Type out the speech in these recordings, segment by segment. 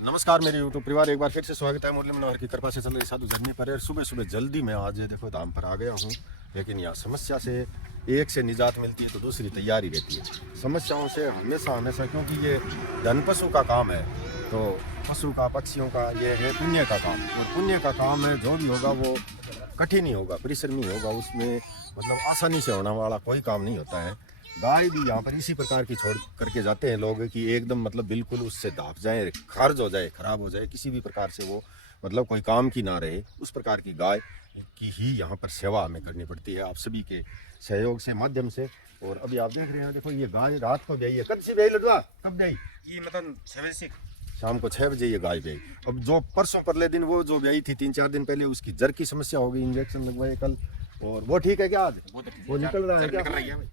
नमस्कार मेरे यूट्यूब परिवार, एक बार फिर से स्वागत है। मुरली मनोहर की कृपा से चल रही साधु धरनी पर। सुबह सुबह जल्दी मैं आज देखो धाम पर आ गया हूँ, लेकिन यहाँ समस्या से एक से निजात मिलती है तो दूसरी तैयारी रहती है। समस्याओं से हमेशा हमेशा, क्योंकि ये धन पशु का काम है, तो पशु का पक्षियों का ये है पुण्य का काम। और पुण्य का काम है, जो भी होगा वो कठिन ही होगा, परिश्रमी होगा, उसमें मतलब आसानी से होने वाला कोई काम नहीं होता है। गाय भी यहाँ पर इसी प्रकार की छोड़ करके जाते हैं लोग कि एकदम मतलब बिल्कुल उससे दाप जाए, खारिज हो जाए, खराब हो जाए, किसी भी प्रकार से वो मतलब कोई काम की ना रहे, उस प्रकार की गाय की ही यहाँ पर सेवा हमें करनी पड़ती है, आप सभी के सहयोग से, माध्यम से। और अभी आप देख रहे हैं, देखो ये गाय रात को ब्याई है। कब से ब्याई लडवा? कब ब्याई? ये मतलब 7 शाम को 6 बजे ये गाय ब्याई। अब जो परसों परले दिन वो जो ब्याई थी 3-4 दिन पहले, उसकी जर की समस्या हो गई, इंजेक्शन लगवाए कल, और वो ठीक है क्या? आज वो निकल रहा है क्या?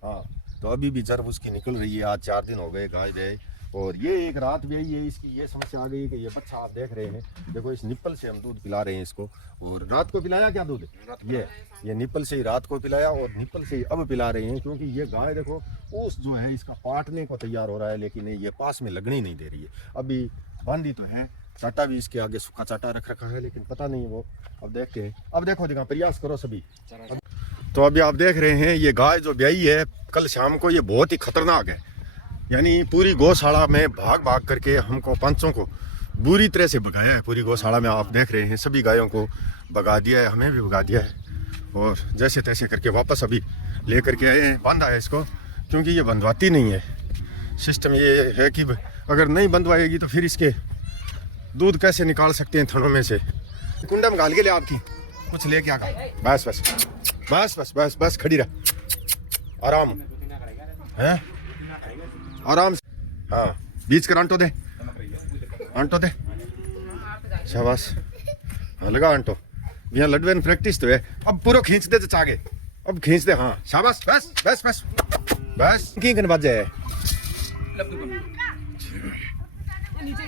हाँ, तो अभी भी जर उसकी निकल रही है। आज 4 दिन हो गए गाय ब्याई, और ये एक रात ब्याई है। इसकी ये समस्या आ गई कि ये बच्चा आप देख रहे हैं, देखो इस निप्पल से हम दूध पिला रहे हैं इसको। और रात को पिलाया क्या दूध? ये निप्पल से ही रात को पिलाया, और निप्पल से ही अब पिला रहे हैं, क्योंकि ये गाय देखो उस जो है इसका पाटने को तैयार हो रहा है, लेकिन ये पास में लगनी नहीं दे रही है। अभी बांधी तो है, चाटा भी इसके आगे सूखा चाटा रख रखा है, लेकिन पता नहीं वो, अब देखते हैं। अब देखो दिखा, प्रयास करो सभी। तो अभी आप देख रहे हैं ये गाय जो ब्याई है कल शाम को, ये बहुत ही खतरनाक है। यानी पूरी गौशाला में भाग भाग करके हमको पंचों को बुरी तरह से भगाया है। पूरी गौशाला में आप देख रहे हैं सभी गायों को भगा दिया है, हमें भी भगा दिया है। और जैसे तैसे करके वापस अभी ले करके आए हैं, बांधा है इसको, क्योंकि ये बंधवाती नहीं है। सिस्टम ये है कि अगर नहीं बंधवाएगी तो फिर इसके दूध कैसे निकाल सकते हैं थनों में से। कुंडा में गाल के ले आपकी कुछ लेके आ गया। बस बस बस बस बस बस खड़ी रह, आराम है, आराम से। हाँ, बीच कर आंटो दे, आंटो दे, शाबाश। हाँ लगा आंटो, यहाँ लडवेन प्रैक्टिस तो है। अब पूरा खींच दे तो आगे, अब खींच दे। हाँ शाबाश, बस बस बस बस। की गन बाजे है,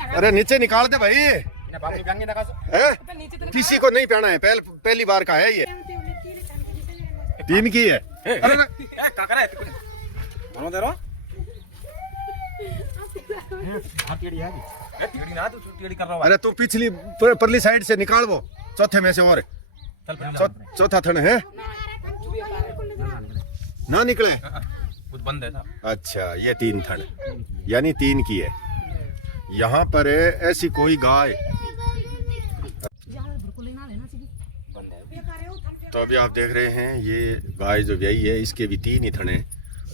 अरे नीचे निकाल दे भाई। किसी को नहीं पहना है, पहली बार का है ये, 3 की है। अरे तू पिछली परली साइड से निकाल, वो चौथे में से, और चौथा थन है ना निकले, बंद है। अच्छा ये 3 थन, यानी 3 की है। यहाँ पर ऐसी कोई गाय, तो अभी आप देख रहे हैं ये गाय जो ब्याई है इसके भी 3 ही थन है।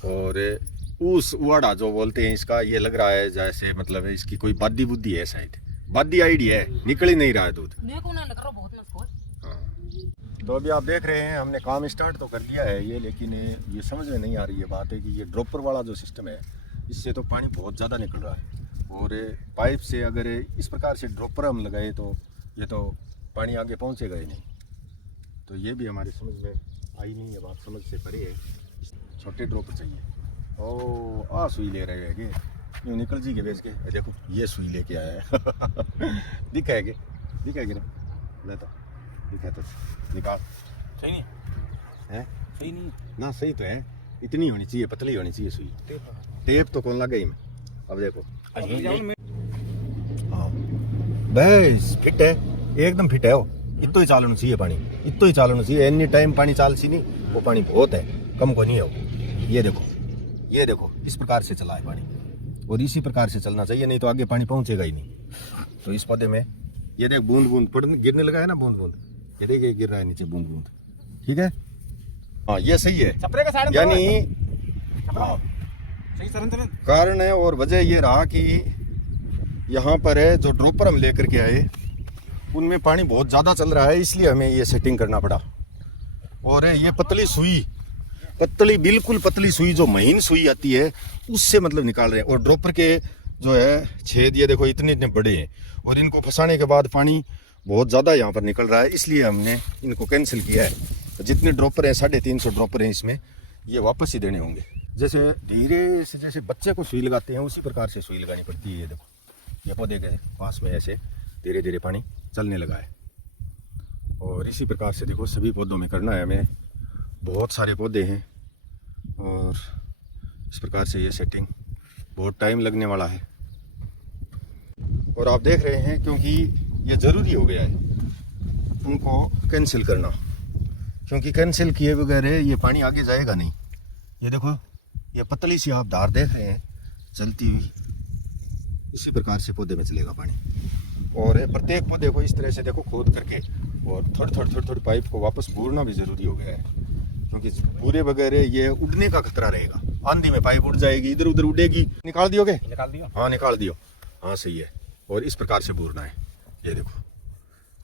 और उस उड़ा जो बोलते हैं इसका, ये लग रहा है जैसे मतलब इसकी कोई बादी बुद्धि है, शायद बादी आईडी है, निकल ही नहीं रहा है दूध। हाँ, तो अभी आप देख रहे हैं हमने काम स्टार्ट तो कर लिया है ये, लेकिन ये समझ में नहीं आ रही है बात है कि ये ड्रॉपर वाला जो सिस्टम है, इससे तो पानी बहुत ज़्यादा निकल रहा है। और पाइप से अगर इस प्रकार से ड्रॉपर हम लगाए तो ये तो पानी आगे पहुंचेगा ही नहीं। तो ये भी हमारी समझ में आई नहीं है, बात समझ से परे है। छोटे ड्रॉपर चाहिए। ओ सुई ले रहे हैं कि यूँ निकल जी के बेच के, देखो ये सुई लेके आया है। दिखाएगे ना, ले तो दिखा तो निकाल। सही नहीं है, सही नहीं ना सही तो है, इतनी होनी चाहिए, पतली होनी चाहिए सुई। टेप तो कौन लगा ही में। अब देखो हाँ बस फिट है, एकदम फिट है। वो इतो ही चालना चाहिए पानी, इतो ही चालना चाहिए। एनी टाइम पानी चाल सी नहीं, वो पानी बहुत है, कम को नहीं है वो। ये देखो इस प्रकार से चला है पानी, और इसी प्रकार से चलना चाहिए, नहीं तो आगे पानी पहुंचेगा ही नहीं। तो इस पौधे में ये देख बूंद बूंद पड़ने गिरने लगा है ना, बूंद बूंद, ये देखिए गिर रहा है नीचे बूंद बूंद। ठीक है, हाँ ये सही है, यानी कारण है। और वजह ये रहा कि यहाँ पर है जो ड्रॉपर हम लेकर के आए उनमें पानी बहुत ज़्यादा चल रहा है, इसलिए हमें ये सेटिंग करना पड़ा। और ये पतली सुई, पतली बिल्कुल पतली सुई, जो महीन सुई आती है उससे मतलब निकाल रहे हैं। और ड्रॉपर के जो है छेद ये देखो इतने इतने बड़े हैं, और इनको फंसाने के बाद पानी बहुत ज़्यादा यहाँ पर निकल रहा है, इसलिए हमने इनको कैंसिल किया है। तो जितने ड्रॉपर हैं 350 ड्रॉपर हैं इसमें, ये वापस ही देने होंगे। जैसे धीरे से जैसे बच्चे को सुई लगाते हैं उसी प्रकार से सुई लगानी पड़ती है। ये देखो ये पौधे के पास में ऐसे धीरे धीरे पानी चलने लगा है, और इसी प्रकार से देखो सभी पौधों में करना है हमें। बहुत सारे पौधे हैं, और इस प्रकार से ये सेटिंग बहुत टाइम लगने वाला है। और आप देख रहे हैं क्योंकि ये ज़रूरी हो गया है उनको कैंसिल करना, क्योंकि कैंसिल किए बगैर ये पानी आगे जाएगा नहीं। ये देखो, ये पतली सी आप धार देख रहे हैं चलती हुई, इसी प्रकार से पौधे में चलेगा पानी। और प्रत्येक पौधे को इस तरह से देखो खोद करके और थोड़ी पाइप को वापस बूरना भी ज़रूरी हो गया है, क्योंकि बूरे वगैरह ये उड़ने का खतरा रहेगा। आंधी में पाइप उड़ जाएगी, इधर उधर उड़ेगी। निकाल दियोगे? निकाल दियो। हाँ निकाल दियो, हाँ सही है। और इस प्रकार से बूरना है, ये देखो।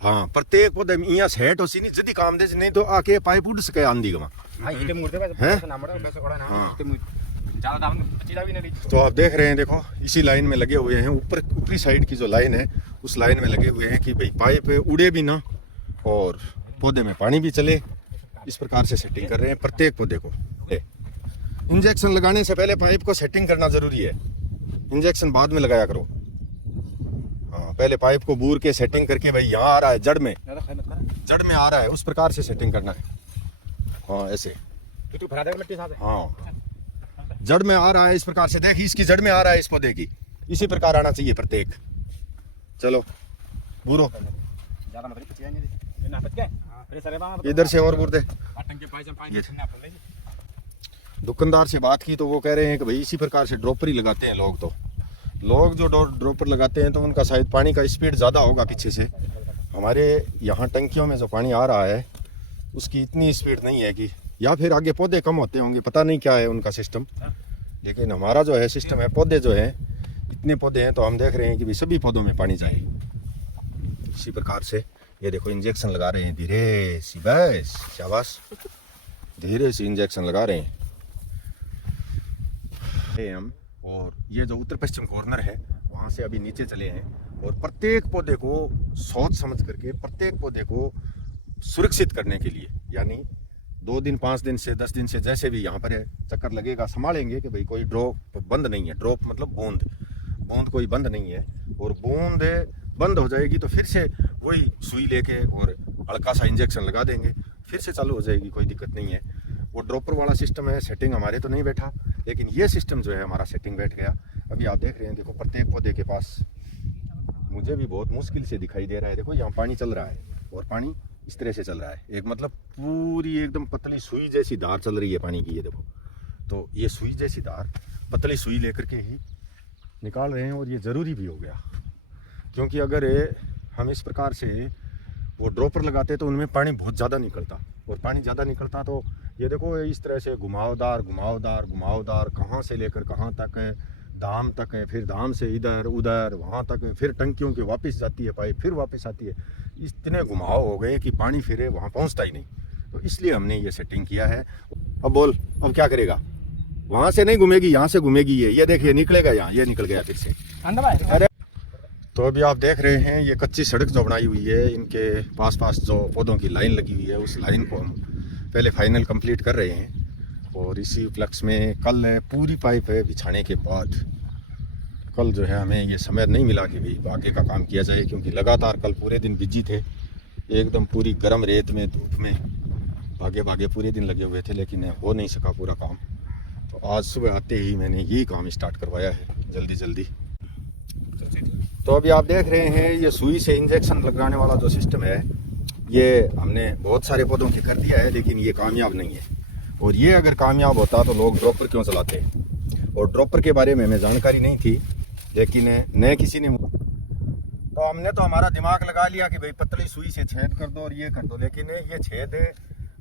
हाँ, प्रत्येक पौधे में यहाँ सेट हो सी नहीं जल्दी काम दे, नहीं तो आके पाइप उड़ सके आंधी का। हाँ इटे मुर्दे पे हैं? ऐसा नाम बड़ा वैसे कोड़ा ना। हाँ। ज्यादा दाम पचीला भी नहीं। तो आप देख रहे हैं, देखो इसी लाइन में लगे हुए हैं, ऊपरी साइड की जो लाइन है उस लाइन में लगे हुए हैं कि भाई पाइप उड़े भी ना और पौधे में पानी भी चले। इस प्रकार से सेटिंग कर रहे हैं प्रत्येक पौधे को। इंजेक्शन लगाने से पहले पाइप को सेटिंग करना जरूरी है, इंजेक्शन बाद में लगाया करो। हाँ, पहले पाइप को बूर के सेटिंग करके भाई यहाँ आ रहा है जड़ में आ रहा है, उस प्रकार से सेटिंग करना है। हाँ ऐसे, तू भरा दे मिट्टी साथ। हाँ जड़ में आ रहा है इस प्रकार से, देख इसकी जड़ में आ रहा है इस पौधे की, इसी प्रकार आना चाहिए प्रत्येक। चलो बूरो ज्यादा मत पचीला नहीं दे ना पच गए फिर सारे बाबा इधर से और बूर दे। पाटन के पाइप पानी छन्ना पड़ ले। दुकानदार से बात की तो वो कह रहे हैं कि भाई इसी प्रकार से ड्रॉपर ही लगाते हैं लोग। तो लोग जो ड्रॉपर लगाते हैं तो उनका शायद पानी का स्पीड ज़्यादा होगा पीछे से। हमारे यहाँ टंकियों में जो पानी आ रहा है उसकी इतनी स्पीड नहीं है कि, या फिर आगे पौधे कम होते होंगे, पता नहीं क्या है उनका सिस्टम। लेकिन हमारा जो है सिस्टम है, पौधे जो है इतने पौधे हैं तो हम देख रहे हैं कि भाई सभी पौधों में पानी जाए। इसी प्रकार से ये देखो इंजेक्शन लगा रहे हैं धीरे सी, बस शाबाश, धीरे से इंजेक्शन लगा रहे हैं हम। और ये जो उत्तर पश्चिम कॉर्नर है वहाँ से अभी नीचे चले हैं और प्रत्येक पौधे को सोच समझ करके प्रत्येक पौधे को सुरक्षित करने के लिए, यानी 2 दिन 5 दिन से 10 दिन से जैसे भी यहाँ पर चक्कर लगेगा संभालेंगे कि भाई कोई ड्रॉप बंद नहीं है। ड्रॉप मतलब बूंद कोई बंद नहीं है, और बूंद बंद हो जाएगी तो फिर से वही सुई लेके और हल्का सा इंजेक्शन लगा देंगे, फिर से चालू हो जाएगी, कोई दिक्कत नहीं है। वो ड्रॉपर वाला सिस्टम है, सेटिंग हमारे तो नहीं बैठा, लेकिन ये सिस्टम जो है हमारा सेटिंग बैठ गया। अभी आप देख रहे हैं, देखो प्रत्येक पौधे के पास, मुझे भी बहुत मुश्किल से दिखाई दे रहा है, देखो यहाँ पानी चल रहा है और पानी इस तरह से चल रहा है, एक मतलब पूरी एकदम पतली सुई जैसी धार चल रही है पानी की। ये देखो, तो ये सुई जैसी धार पतली सुई लेकर के ही निकाल रहे हैं, और ये ज़रूरी भी हो गया, क्योंकि अगर हम इस प्रकार से वो ड्रॉपर लगाते तो उनमें पानी बहुत ज़्यादा निकलता, और पानी ज़्यादा निकलता तो ये देखो इस तरह से घुमावदार कहाँ से लेकर कहाँ तक है, धाम तक है, फिर धाम से इधर उधर वहाँ तक है, फिर टंकियों के वापस जाती है पाइप, फिर वापस आती है। इतने घुमाव हो गए कि पानी फिर वहाँ पहुँचता ही नहीं। तो इसलिए हमने ये सेटिंग किया है। अब बोल, अब क्या करेगा? वहाँ से नहीं घूमेगी, यहाँ से घूमेगी। ये देखिए निकलेगा यहाँ, ये निकल गया फिर से। अरे तो अभी आप देख रहे हैं ये कच्ची सड़क जो बनाई हुई है, इनके पास जो पौधों की लाइन लगी हुई है, उस लाइन को हम पहले फाइनल कंप्लीट कर रहे हैं। और इसी उपलक्ष्य में कल पूरी पाइप है बिछाने के बाद, कल जो है हमें ये समय नहीं मिला कि भाई आगे का काम किया जाए, क्योंकि लगातार कल पूरे दिन बिजी थे, एकदम पूरी गर्म रेत में धूप में भागे पूरे दिन लगे हुए थे, लेकिन हो नहीं सका पूरा काम। तो आज सुबह आते ही मैंने यही काम स्टार्ट करवाया है जल्दी। तो अभी आप देख रहे हैं ये सुई से इंजेक्शन लगाने वाला जो सिस्टम है, ये हमने बहुत सारे पौधों के कर दिया है, लेकिन ये कामयाब नहीं है। और ये अगर कामयाब होता तो लोग ड्रॉपर क्यों चलाते हैं? और ड्रॉपर के बारे में हमें जानकारी नहीं थी, लेकिन न किसी ने, तो हमने तो हमारा दिमाग लगा लिया कि भाई पतली सुई से छेद कर दो और ये कर दो, लेकिन ये छेद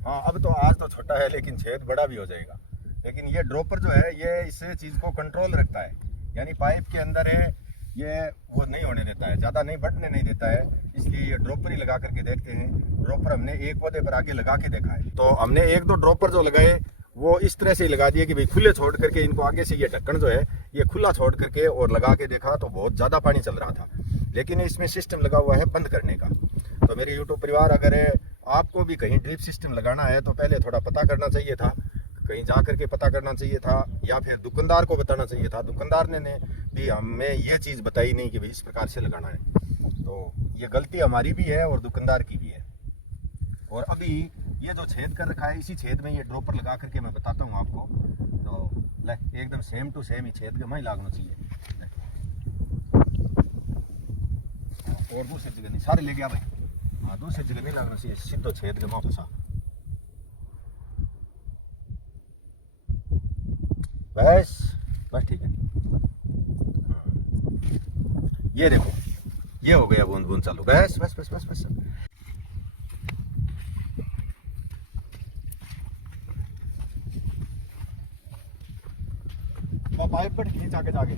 हाँ अब तो आज तो छोटा है, लेकिन छेद बड़ा भी हो जाएगा। लेकिन ये ड्रॉपर जो है ये इस चीज़ को कंट्रोल रखता है, यानी पाइप के अंदर है ये वो नहीं होने देता है, ज़्यादा नहीं बढ़ने नहीं देता है। इसलिए ये ड्रॉपर ही लगा करके देखते हैं। ड्रॉपर हमने एक पौधे पर आगे लगा के देखा है, तो हमने 1-2 ड्रॉपर जो लगाए वो इस तरह से ही लगा दिए कि भाई खुले छोड़ करके इनको आगे से ये ढक्कन जो है ये खुला छोड़ करके और लगा के देखा तो बहुत ज़्यादा पानी चल रहा था, लेकिन इसमें सिस्टम लगा हुआ है बंद करने का। तो मेरे यूट्यूब परिवार, अगर आपको भी कहीं ड्रिप सिस्टम लगाना है तो पहले थोड़ा पता करना चाहिए था, कहीं जा करके पता करना चाहिए था, या फिर दुकानदार को बताना चाहिए था। दुकानदार ने भी हमें ये चीज़ बताई नहीं कि भाई इस प्रकार से लगाना है। तो ये गलती हमारी भी है और दुकानदार की भी है। और अभी ये जो छेद कर रखा है, इसी छेद में ये ड्रॉपर लगा करके मैं बताता हूँ आपको। तो ले एकदम सेम टू सेम ही छेद में ही लागना चाहिए। और दूसरी जगह नहीं, सारे ले गया भाई। हाँ दूसरी जगह नहीं लगना चाहिए, सीधो छेद के माँ फंसा। बस बस ठीक है। ये देखो ये हो गया बूंद बूंद चालू। बस बस बस बस बस। पाइप पर खींच आगे जाके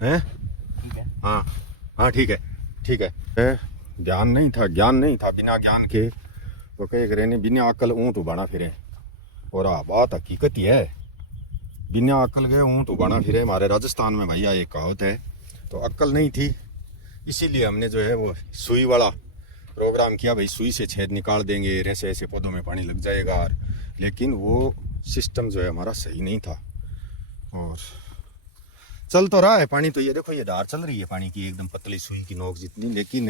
हैं। ठीक है। हाँ हाँ ठीक है ठीक है। ध्यान नहीं था, ज्ञान नहीं था, बिना ज्ञान के वो कहे करे बिना अकल ऊँट उबाना फिरे। और बात हकीकत ही है, बिना अकल के ऊँट उबाना फिरे। हमारे राजस्थान में भैया एक कहावत है। तो अक्ल नहीं थी, इसीलिए हमने जो है वो सुई वाला प्रोग्राम किया। भाई सुई से छेद निकाल देंगे, ऐसे ऐसे पौधों में पानी लग जाएगा। और लेकिन वो सिस्टम जो है हमारा सही नहीं था। और चल तो रहा है पानी, तो ये देखो ये धार चल रही है पानी की, एकदम पतली सुई की नोक जितनी। लेकिन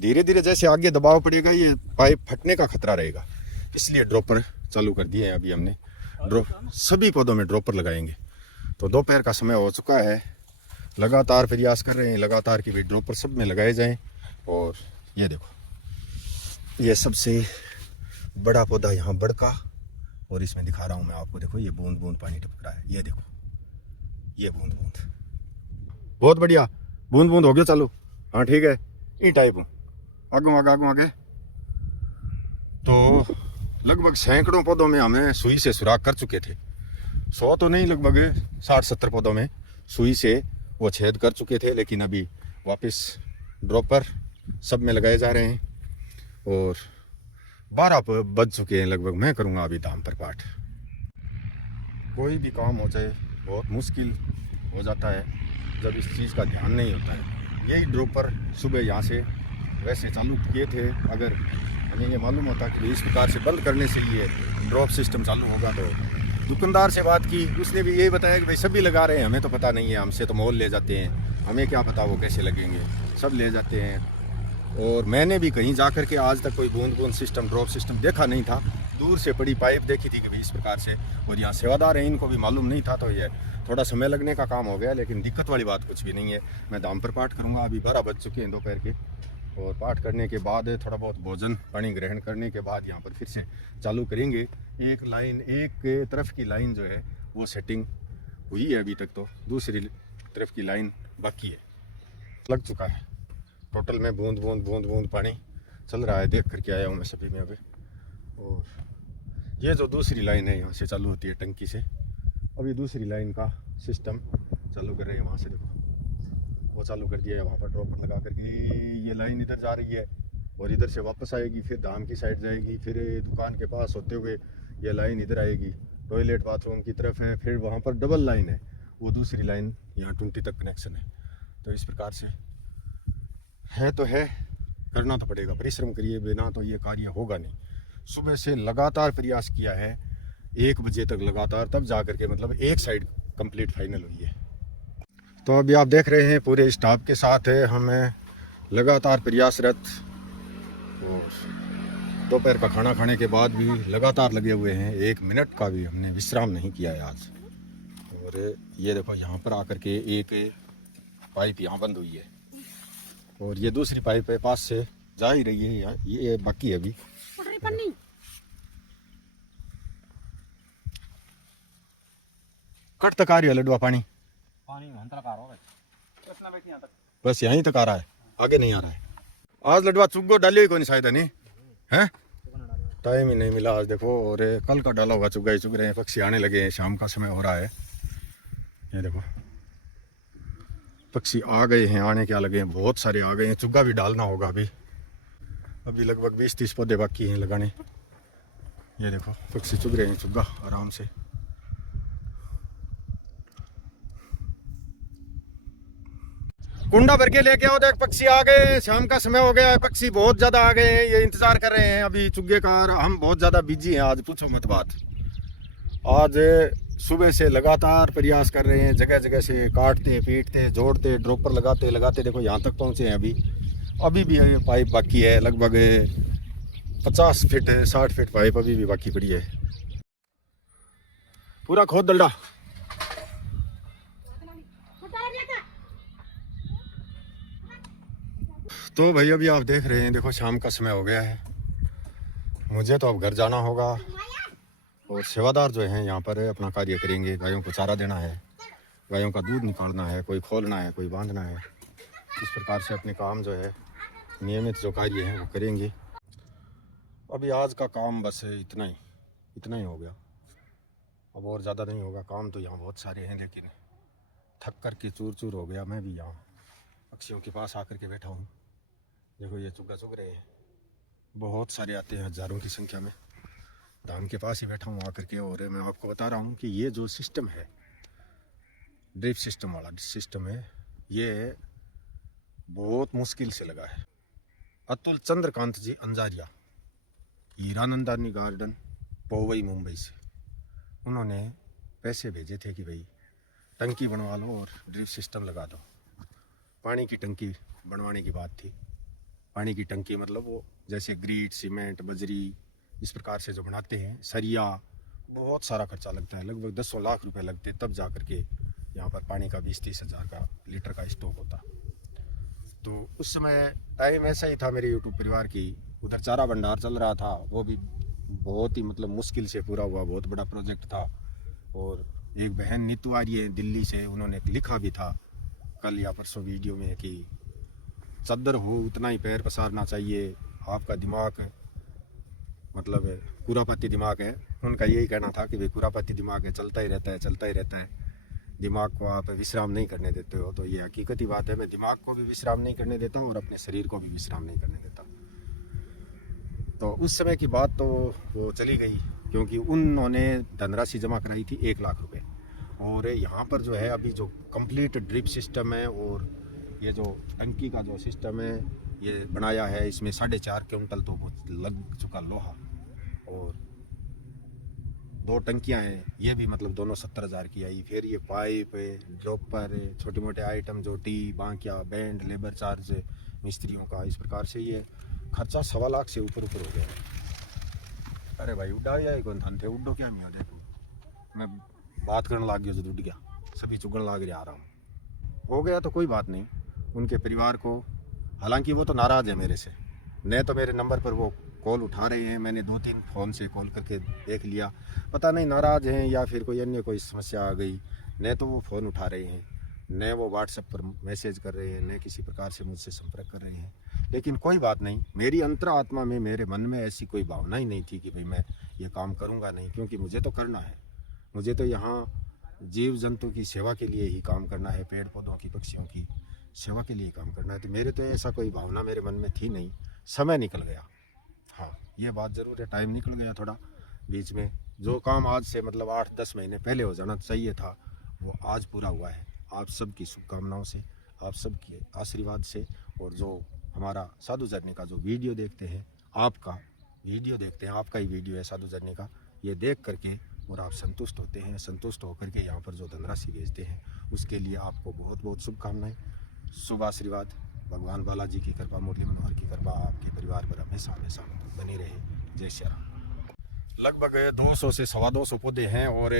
धीरे धीरे जैसे आगे दबाव पड़ेगा ये पाइप फटने का खतरा रहेगा। इसलिए ड्रॉपर चालू कर दिए हैं अभी हमने। सभी पौधों में ड्रॉपर लगाएंगे। तो दोपहर का समय हो चुका है, लगातार प्रयास कर रहे हैं लगातार कि भाई ड्रॉपर सब में लगाए जाएं। और ये देखो ये सबसे बड़ा पौधा यहाँ बड़का, और इसमें दिखा रहा हूँ मैं आपको। देखो ये बूंद बूंद पानी टपक रहा है, ये देखो ये बूंद बूंद। बहुत बढ़िया, बूंद बूंद हो गया चालू। हाँ ठीक है, ई टाइप हूँ आगू आगे आगू आगे। तो लगभग सैकड़ों पौधों में हमें सुई से सुराख कर चुके थे। 100 तो नहीं, लगभग 60-70 पौधों में सुई से वो छेद कर चुके थे। लेकिन अभी वापस ड्रॉपर सब में लगाए जा रहे हैं। और 12 बज चुके हैं लगभग। मैं करूँगा अभी दाम पर पाठ। कोई भी काम हो जाए बहुत मुश्किल हो जाता है जब इस चीज़ का ध्यान नहीं होता है। यही ड्रॉपर सुबह यहाँ से वैसे चालू किए थे। अगर हमें ये मालूम होता कि इस प्रकार से बंद करने से ये ड्रॉप सिस्टम चालू होगा, तो दुकानदार से बात की, उसने भी यही बताया कि भाई सभी लगा रहे हैं, हमें तो पता नहीं है, हमसे तो मोल ले जाते हैं, हमें क्या पता वो कैसे लगेंगे, सब ले जाते हैं। और मैंने भी कहीं जा कर के आज तक कोई बूंद बूंद सिस्टम ड्रॉप सिस्टम देखा नहीं था। दूर से बड़ी पाइप देखी थी कि भाई इस प्रकार से, और यहाँ सेवादार हैं इनको भी मालूम नहीं था। तो ये थोड़ा समय लगने का काम हो गया, लेकिन दिक्कत वाली बात कुछ भी नहीं है। मैं दाम पर पाठ करूँगा। अभी 12 बज चुके हैं दोपहर के, और पाठ करने के बाद थोड़ा बहुत भोजन पानी ग्रहण करने के बाद यहाँ पर फिर से चालू करेंगे। एक लाइन, एक तरफ की लाइन जो है वो सेटिंग हुई है अभी तक, तो दूसरी तरफ की लाइन बाकी है, लग चुका है। टोटल में बूंद बूंद बूंद बूंद पानी चल रहा है, देख करके आया हूँ मैं सभी में अभी। और ये जो दूसरी लाइन है यहाँ से चालू होती है टंकी से, अभी दूसरी लाइन का सिस्टम चालू कर रहे हैं। वहाँ से देखो वो चालू कर दिया है, वहाँ पर ड्रॉपर लगा करके ये लाइन इधर जा रही है, और इधर से वापस आएगी, फिर धाम की साइड जाएगी, फिर दुकान के पास होते हुए ये लाइन इधर आएगी, टॉयलेट बाथरूम की तरफ है। फिर वहाँ पर डबल लाइन है, वो दूसरी लाइन यहाँ 20 तक कनेक्शन है। तो इस प्रकार से है, तो है, करना तो पड़ेगा, परिश्रम करिए, बिना तो ये कार्य होगा नहीं। सुबह से लगातार प्रयास किया है, 1 बजे तक लगातार, तब जा करके मतलब एक साइड कंप्लीट फाइनल हुई है। तो अभी आप देख रहे हैं पूरे स्टाफ के साथ है हमें लगातार प्रयासरत। और दोपहर का खाना खाने के बाद भी लगातार लगे हुए हैं, 1 मिनट का भी हमने विश्राम नहीं किया है आज। और ये देखो यहाँ पर आकर के एक पाइप यहाँ बंद हुई है, और ये दूसरी पाइप है पास से जा ही रही है, ये बाकी है अभी। कट तक आ रही है लडुआ पानी बस यहीं तक आ रहा है, आगे नहीं आ रहा है। आज लडुआ चुग्गो डाले ही कोई नहीं शायद, नहीं है, टाइम ही नहीं मिला आज देखो। और कल का डाला हुआ चुग्गा ही चुग रहे हैं, पक्षी आने लगे हैं, शाम का समय हो रहा है। ये देखो पक्षी आ गए हैं, आने क्या लगे हैं, बहुत सारे आ गए हैं। चुग्गा भी डालना होगा अभी लगभग 20-30 पौधे बाकी हैं लगाने। ये देखो पक्षी चुग रहे हैं चुग्गा आराम से। कुंडा भर के लेके आओ, देख पक्षी आ गए, शाम का समय हो गया है, पक्षी बहुत ज्यादा आ गए हैं, ये इंतजार कर रहे हैं अभी चुग्गे का। हम बहुत ज्यादा बिजी हैं आज, पूछो मत बात। आज सुबह से लगातार प्रयास कर रहे हैं, जगह जगह से काटते पीटते जोड़ते ड्रॉपर लगाते लगाते देखो यहाँ तक पहुँचे हैं। अभी भी पाइप बाकी है, लगभग 50 फीट 60 फीट पाइप अभी भी बाकी पड़ी है। पूरा खोद दलडा, तो भाई अभी आप देख रहे हैं, देखो शाम का समय हो गया है, मुझे तो अब घर जाना होगा और सेवादार जो हैं यहाँ पर अपना कार्य करेंगे। गायों को चारा देना है, गायों का दूध निकालना है, कोई खोलना है, कोई बांधना है। इस प्रकार से अपने काम जो है नियमित जो कार्य है वो करेंगे। अभी आज का काम बस इतना ही हो गया, अब और ज़्यादा नहीं होगा। काम तो यहाँ बहुत सारे हैं, लेकिन थक कर के चूर चूर हो गया। मैं भी यहाँ पक्षियों के पास आकर के बैठा हूँ। देखो ये चुग रहे हैं, बहुत सारे आते हैं, हज़ारों की संख्या में। धाम के पास ही बैठा हूँ आकर के, और मैं आपको बता रहा हूँ कि ये जो सिस्टम है, ड्रिप सिस्टम वाला सिस्टम है, ये बहुत मुश्किल से लगा है। अतुल चंद्रकांत जी अंजारिया, हीरानंदानी गार्डन, पोवई, मुंबई से, उन्होंने पैसे भेजे थे कि भाई टंकी बनवा लो और ड्रिप सिस्टम लगा दो। पानी की टंकी बनवाने की बात थी। पानी की टंकी मतलब वो जैसे ग्रीट, सीमेंट, बजरी इस प्रकार से जो बनाते हैं, सरिया, बहुत सारा खर्चा लगता है, लगभग 10 लाख रुपए लगते, तब जा कर के यहाँ पर पानी का 20-30 हज़ार का लीटर का स्टॉक होता। तो उस समय टाइम ऐसा ही था मेरे यूट्यूब परिवार की, उधर चारा भंडार चल रहा था, वो भी बहुत ही मतलब मुश्किल से पूरा हुआ, बहुत बड़ा प्रोजेक्ट था। और एक बहन नीतू आ रही है दिल्ली से, उन्होंने लिखा भी था कल या परसों वीडियो में कि चद्दर हो उतना ही पैर पसारना चाहिए, आपका दिमाग मतलब कुरापति दिमाग है। उनका यही कहना था कि भाई कुरापति दिमाग है, चलता ही रहता है, दिमाग को आप विश्राम नहीं करने देते हो। तो ये हकीकती बात है, मैं दिमाग को भी विश्राम नहीं करने देता हूँ और अपने शरीर को भी विश्राम नहीं करने देता। तो उस समय की बात तो वो चली गई, क्योंकि उन्होंने धनराशि जमा कराई थी 1 लाख रुपए। और यहाँ पर जो है अभी जो कंप्लीट ड्रिप सिस्टम है और ये जो टंकी का जो सिस्टम है ये बनाया है, इसमें 4.5 क्विंटल तो वो लग चुका लोहा, और 2 टंकियाँ हैं, ये भी मतलब दोनों 70,000 की आई। फिर ये पाइप, ड्रॉपर, छोटे मोटे आइटम जो टी, बांकिया, बैंड, लेबर चार्ज मिस्त्रियों का, इस प्रकार से ये खर्चा 1.25 लाख से ऊपर हो गया है। अरे भाई उड़ा या कौन थान थे, उड्डो क्या मैं देखो, मैं बात करने लग गया जो उड़ गया, सभी चुगन लाग रहे आ रहा हूँ। हो गया तो कोई बात नहीं, उनके परिवार को, हालांकि वो तो नाराज़ है मेरे से, न तो मेरे नंबर पर वो कॉल उठा रहे हैं, मैंने 2-3 फ़ोन से कॉल करके देख लिया, पता नहीं नाराज़ हैं या फिर कोई अन्य कोई समस्या आ गई। न तो वो फ़ोन उठा रहे हैं, न वो व्हाट्सएप पर मैसेज कर रहे हैं, न किसी प्रकार से मुझसे संपर्क कर रहे हैं। लेकिन कोई बात नहीं, मेरी अंतरात्मा में, मेरे मन में ऐसी कोई भावना ही नहीं थी कि भाई मैं ये काम करूँगा नहीं, क्योंकि मुझे तो करना है। मुझे तो यहाँ जीव जंतु की सेवा के लिए ही काम करना है, पेड़ पौधों की, पक्षियों की सेवा के लिए काम करना है। तो मेरे तो ऐसा कोई भावना मेरे मन में थी नहीं, समय निकल गया। हाँ ये बात ज़रूर है, टाइम निकल गया थोड़ा बीच में। जो काम आज से मतलब 8-10 महीने पहले हो जाना चाहिए था, वो आज पूरा हुआ है। आप सबकी शुभकामनाओं से, आप सबके आशीर्वाद से, और जो हमारा साधु जर्नी का जो वीडियो देखते हैं, आपका वीडियो देखते हैं, आपका ही वीडियो है साधु जर्नी का, ये देख करके और आप संतुष्ट होते हैं, संतुष्ट होकर के यहाँ पर जो धनराशि भेजते हैं, उसके लिए आपको बहुत बहुत शुभकामनाएं, शुभ आशीर्वाद। भगवान बालाजी की कृपा, मुरली मनोहर की कृपा आपके परिवार पर हमेशा हमेशा बनी रहे। जय श्री राम। लगभग 200 से 225 पौधे हैं, और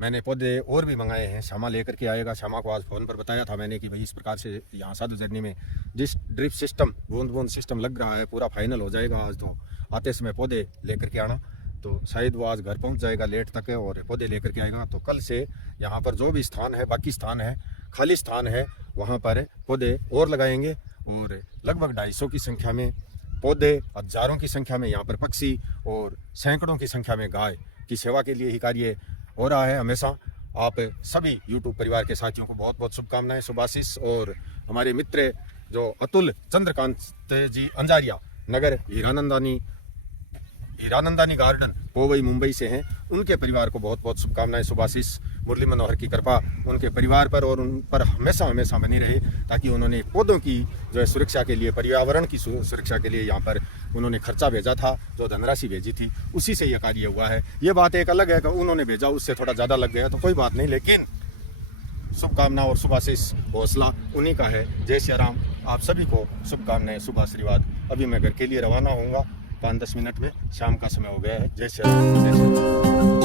मैंने पौधे और भी मंगाए हैं, श्यामा लेकर के आएगा। श्यामा को आज फ़ोन पर बताया था मैंने कि भाई इस प्रकार से यहाँ साधु जर्नी में जिस ड्रिप सिस्टम, बूंद बूंद सिस्टम लग रहा है, पूरा फाइनल हो जाएगा आज। तो आते समय पौधे लेकर के आना, तो शायद वो आज घर पहुँच जाएगा लेट तक, और पौधे लेकर के आएगा। तो कल से यहाँ पर जो भी स्थान है, बाकी स्थान है, खाली स्थान है, वहाँ पर पौधे और लगाएंगे। और लगभग 250 की संख्या में पौधे, हजारों की संख्या में यहाँ पर पक्षी, और सैकड़ों की संख्या में गाय की सेवा के लिए ही कार्य हो रहा है हमेशा। आप सभी यूट्यूब परिवार के साथियों को बहुत बहुत शुभकामनाएं, शुभाशीष। और हमारे मित्र जो अतुल चंद्रकांत जी अंजारिया, नगर हीरानंदानी गार्डन, पोवई, मुंबई से हैं, उनके परिवार को बहुत बहुत शुभकामनाएं, शुभाशीष। मुरली मनोहर की कृपा उनके परिवार पर और उन पर हमेशा हमेशा बनी रहे, ताकि उन्होंने पौधों की जो है सुरक्षा के लिए, पर्यावरण की सुरक्षा के लिए यहाँ पर उन्होंने खर्चा भेजा था, जो धनराशि भेजी थी, उसी से यह कार्य हुआ है। ये बात एक अलग है कि उन्होंने भेजा उससे थोड़ा ज़्यादा लग गया, तो कोई बात नहीं, लेकिन शुभकामना और शुभाशीष, हौसला उन्हीं का है। जय श्री राम। आप सभी को शुभकामनाएं, शुभ आशीर्वाद। अभी मैं घर के लिए रवाना होऊंगा 5-10 मिनट में, शाम का समय हो गया है। जय श्री राम, जय श्री राम।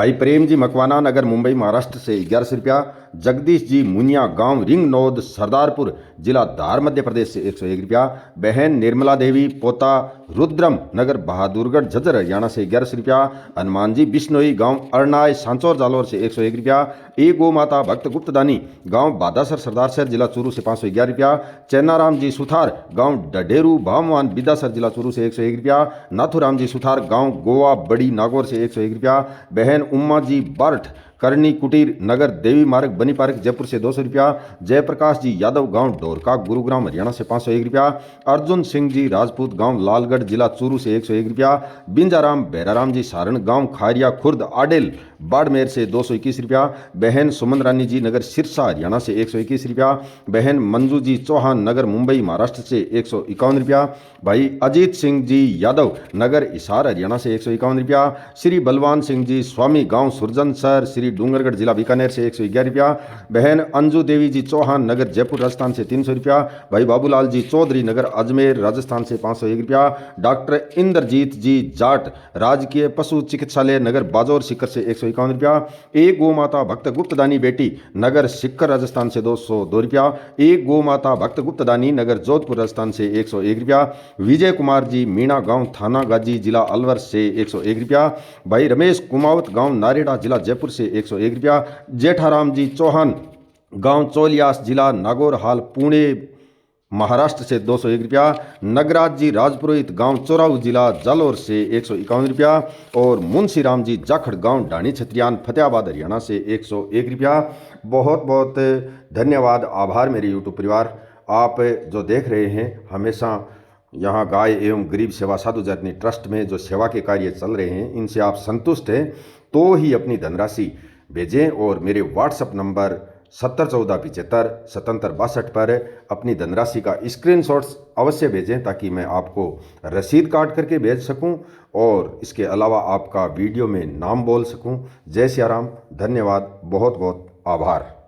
भाई प्रेम जी मकवाना नगर मुंबई महाराष्ट्र से 1100 रुपया। जगदीश जी मुनिया गांव रिंगनौद सरदारपुर जिला धार मध्य प्रदेश से 101 रुपया। बहन निर्मला देवी पोता रुद्रम नगर बहादुरगढ़ झज्जर हरियाणा से 1100 रुपया। हनुमान जी बिश्नोई गांव अरनाय सांचौर जालौर से 101 रुपया। ए गो माता भक्त गुप्तदानी गांव बादासर सरदारसर जिला चूरू से 511 रुपया। चैनाराम जी सुथार गांव डडेरू भामवान बिदासर जिला चूरू से 101 रुपया। नाथुराम जी सुथार गांव गोवा बड़ी नागौर से 101 रुपया। बहन उम्मा जी बार्ठ करनी कुटीर नगर देवी मार्ग बनी पार्क जयपुर से 200 रुपया। जयप्रकाश जी यादव गांव ढोरका गुरुग्राम हरियाणा से 501 रुपया। अर्जुन सिंह जी राजपूत गांव लालगढ़ जिला चूरू से 101 रुपया। बिंजाराम भैराराम जी सारण गांव खारिया खुर्द आडेल बाड़मेर से 221 रुपया। बहन सुमन रानी जी नगर सिरसा हरियाणा से 121 रुपया। बहन मंजू जी चौहान नगर मुंबई महाराष्ट्र से 151 रुपया। भाई अजीत सिंह जी यादव नगर हिसार हरियाणा से 151 रुपया। श्री बलवान सिंह जी स्वामी गांव सुरजन सर श्री डूंगरगढ़ जिला बीकानेर से 111 रुपया। बहन अंजू देवी जी चौहान नगर जयपुर राजस्थान से 300 रुपया। भाई बाबूलाल जी चौधरी नगर अजमेर राजस्थान से 501 रुपया। डॉक्टर इंद्रजीत जी जाट राजकीय पशु चिकित्सालय नगर बाजौर सिक्कर से 151 रुपया। एक गो माता भक्त गुप्तदानी बेटी नगर सिक्कर राजस्थान से 202 रुपया। एक गो माता भक्त गुप्तदानी नगर जोधपुर राजस्थान से 101 रुपया। विजय कुमार जी मीणा गांव थाना गाजी जिला अलवर से 101 रुपया। भाई रमेश कुमावत गांव नारेड़ा जिला जयपुर से 101 रुपया। जेठाराम जी चौहान गांव चोलियास जिला नागौर हाल पुणे महाराष्ट्र से 201 रुपया। नगराज जी राजपुरोहित गांव चोराऊ जिला जालौर से 151 रुपया। और मुंशीराम जी जाखड़ गांव ढाणी छत्रियान फतेहाबाद हरियाणा से 101 रुपया। बहुत बहुत धन्यवाद, आभार मेरे यूट्यूब परिवार। आप जो देख रहे हैं हमेशा यहाँ गाय एवं गरीब सेवा साधु जर्नी ट्रस्ट में जो सेवा के कार्य चल रहे हैं इनसे आप संतुष्ट हैं तो ही अपनी धनराशि भेजें। और मेरे व्हाट्सएप नंबर 7014757762 पर अपनी धनराशि का स्क्रीनशॉट्स अवश्य भेजें ताकि मैं आपको रसीद काट करके भेज सकूं और इसके अलावा आपका वीडियो में नाम बोल सकूं। जय सिया राम, धन्यवाद, बहुत बहुत आभार।